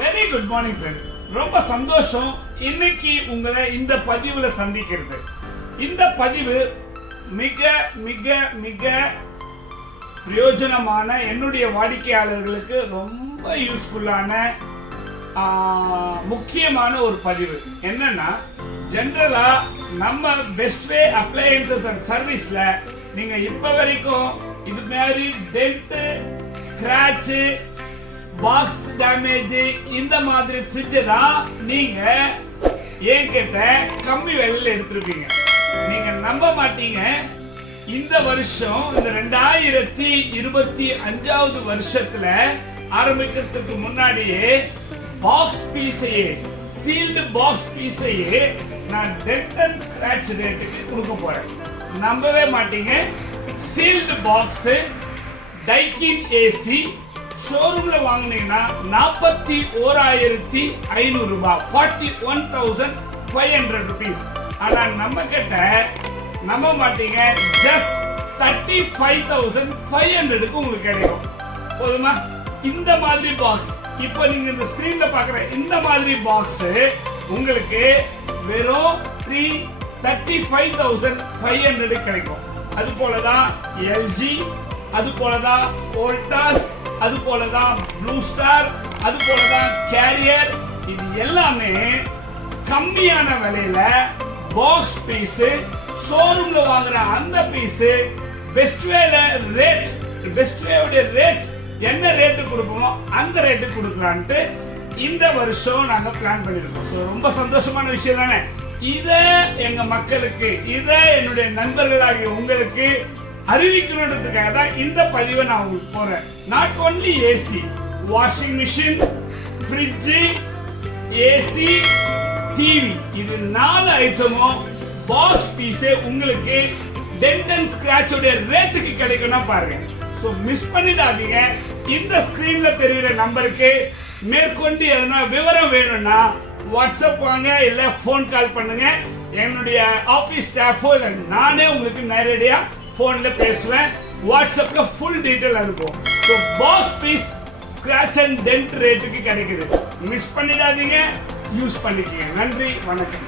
Very good morning friends. ரொம்ப சந்தோஷம் இன்னைக்கு உங்களை இந்த பதிவுல சந்திக்கிறது. இந்த பதிவு மிக மிக மிக பிரயோஜனமான என்னுடைய வாடிக்கையாளர்களுக்கு ரொம்ப யூஸ்ஃபுல்லான முக்கியமான ஒரு பதிவு. என்னன்னா, ஜெனரலா நம்ம பெஸ்ட் வே அப்ளையன்சஸ் அண்ட் சர்வீஸ்ல நீங்க இப்ப வரைக்கும் இது மாதிரி டென்ட், ஸ்கிராட்ச், பாக்ஸ் டேமேஜ் இந்த மாதிரி ஃப்ரிட்ஜ் தான் நீங்க என்கிட்ட கம்மி விலையில எடுத்திருப்பீங்க. நீங்க நம்ப மாட்டீங்க, இந்த வருஷம் இந்த 2025 வருஷத்துல ஆரம்பிக்கிறதுக்கு முன்னாடியே பாக்ஸ் பீஸையே, சீல்டு பாக்ஸ் பீஸையே நான் டென்ட் அண்ட் ஸ்கிராட்ச் ரேட்டுக்கு கொடுக்க போறேன். நம்பவே மாட்டீங்க. சீல்டு பாக்ஸ் டைக்கின் ஏசி ஷோரூம்ல வாங்கினீங்கன்னா 41,500 ரூபாய், 41,500 rupees. ஆனா நம்ம கிட்ட நம்ப மாட்டீங்க, ஜஸ்ட் 35,500க்கு உங்களுக்கு கிடைக்கும். போதுமா? இந்த மாதிரி பாக்ஸ் இப்போ நீங்க இந்த ஸ்கிரீன்ல பாக்குற இந்த மாதிரி பாக்ஸ் உங்களுக்கு வெறும் 35,500 கிடைக்கும். அது போலதான் எல்ஜி, அது போலதான் வோல்டாஸ், அது போலதான் ப்ளூ ஸ்டார், அது போலதான் கேரியர். இது எல்லாமே கம்மியான விலையில பாக்ஸ் பீஸ் ஷோரூம்ல வாங்குற அந்த பீஸ் பெஸ்ட் வேல ரேட், பெஸ்ட் வேவுடைய ரேட் என்ன ரேட்டு கொடுப்போமோ அந்த ரேட்டு கொடுக்கலான்ட்டு இந்த வருஷம் நாங்க பிளான் பண்ணிருக்கோம். ஸோ ரொம்ப சந்தோஷமான விஷயம் தானே. இதை எங்க மக்களுக்கு, இதை என்னுடைய நண்பர்களாகிய உங்களுக்கு அறிவிக்கணுன்றதுக்காக தான் இந்த பதிவை நான் உங்களுக்கு போறேன். Not only AC, washing machine, fridge, AC, TV, இது 4 ஐட்டமும் பாக்ஸ் பீஸே உங்களுக்கு டென்ட் அண்ட் ஸ்கிராட்ச் உடைய ரேட்டுக்கு கிடைக்கும்னா பாருங்க. ஸோ மிஸ் பண்ணிடாதீங்க. இந்த ஸ்கிரீன்ல தெரியுற நம்பருக்கு மேற்கொண்டு எதனா விவரம் வேணும்னா வாட்ஸ்அப் வாங்க, இல்ல போன் கால் பண்ணுங்க. என்னுடைய ஆபீஸ் ஸ்டாஃபோ இல்ல நானே உங்களுக்கு நேரடியா போன்ல பேசுவேன். வாட்ஸ்அப்ல ஃபுல் டீடைல் அனுப்புவோம். So box piece scratch and dent ரேட்டுக்கு கிடைக்குது. மிஸ் பண்ணிடாதீங்க, யூஸ் பண்ணிக்கங்க. நன்றி, வணக்கம்.